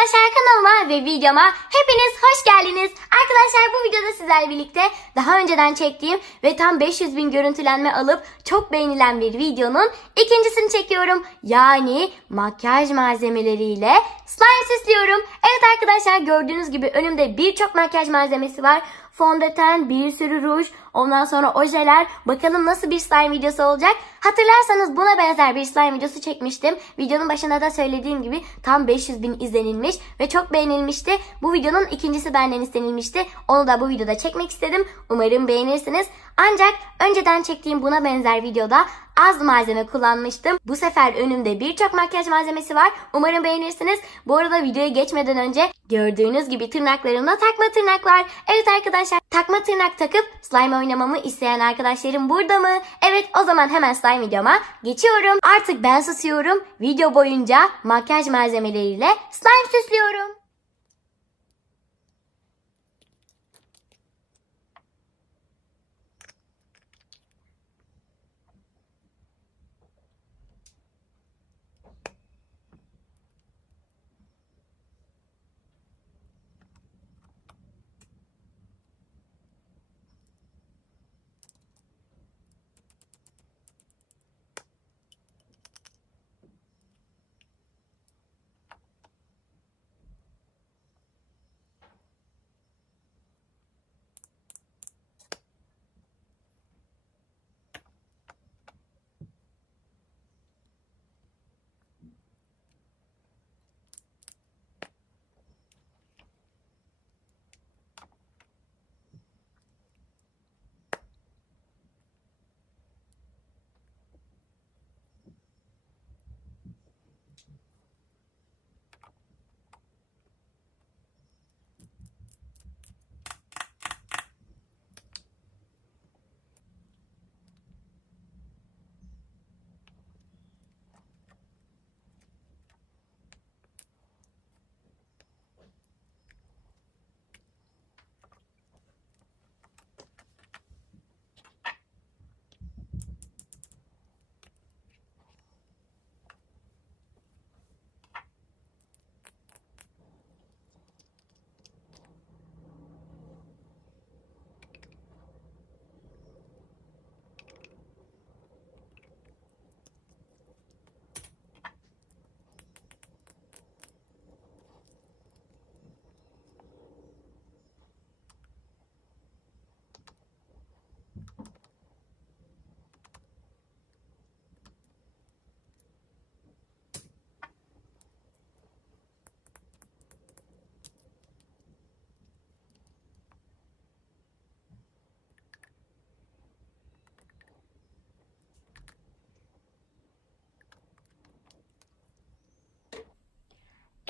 arkadaşlar, kanalıma ve videoma hepiniz hoş geldiniz. Arkadaşlar, bu videoda sizlerle birlikte daha önceden çektiğim ve tam 500.000 görüntülenme alıp çok beğenilen bir videonun ikincisini çekiyorum. Yani makyaj malzemeleriyle slime süslüyorum. Evet arkadaşlar, gördüğünüz gibi önümde birçok makyaj malzemesi var. Fondöten, bir sürü ruj, ondan sonra ojeler. Bakalım nasıl bir slime videosu olacak. Hatırlarsanız buna benzer bir slime videosu çekmiştim. Videonun başında da söylediğim gibi tam 500.000 izlenilmiş ve çok beğenilmişti. Bu videonun ikincisi benden istenilmişti. Onu da bu videoda çekmek istedim. Umarım beğenirsiniz. Ancak önceden çektiğim buna benzer videoda az malzeme kullanmıştım. Bu sefer önümde birçok makyaj malzemesi var. Umarım beğenirsiniz. Bu arada videoya geçmeden önce gördüğünüz gibi tırnaklarımda takma tırnak var. Evet arkadaşlar, takma tırnak takıp slime oynamamı isteyen arkadaşlarım burada mı? Evet, o zaman hemen slime videoma geçiyorum. Artık ben susuyorum. Video boyunca makyaj malzemeleriyle slime süslüyorum.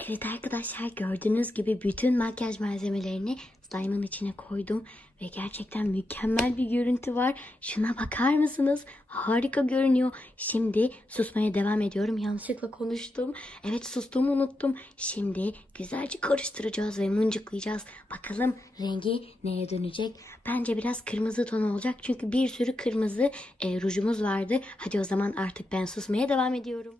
Evet arkadaşlar, gördüğünüz gibi bütün makyaj malzemelerini slime'ın içine koydum ve gerçekten mükemmel bir görüntü var. Şuna bakar mısınız? Harika görünüyor. Şimdi susmaya devam ediyorum. Yanlışlıkla konuştum. Evet, sustuğumu unuttum. Şimdi güzelce karıştıracağız ve mıncıklayacağız. Bakalım rengi neye dönecek? Bence biraz kırmızı ton olacak. Çünkü bir sürü kırmızı rujumuz vardı. Hadi o zaman artık ben susmaya devam ediyorum.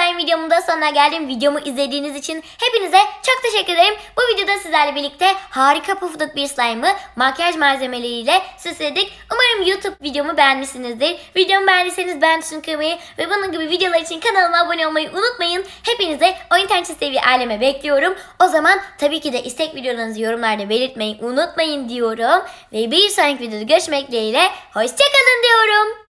slime videomun da sonuna geldim. Videomu izlediğiniz için hepinize çok teşekkür ederim. Bu videoda sizlerle birlikte harika pufuduk bir slime'ı makyaj malzemeleriyle süsledik. Umarım YouTube videomu beğenmişsinizdir. Videomu beğendiyseniz beğen tuşunu kırmayı ve bunun gibi videolar için kanalıma abone olmayı unutmayın. Hepinize Oyun Tençesi TV aileme bekliyorum. O zaman tabii ki de istek videolarınızı yorumlarda belirtmeyi unutmayın diyorum. Ve bir sonraki videoda görüşmek dileğiyle. Hoşçakalın diyorum.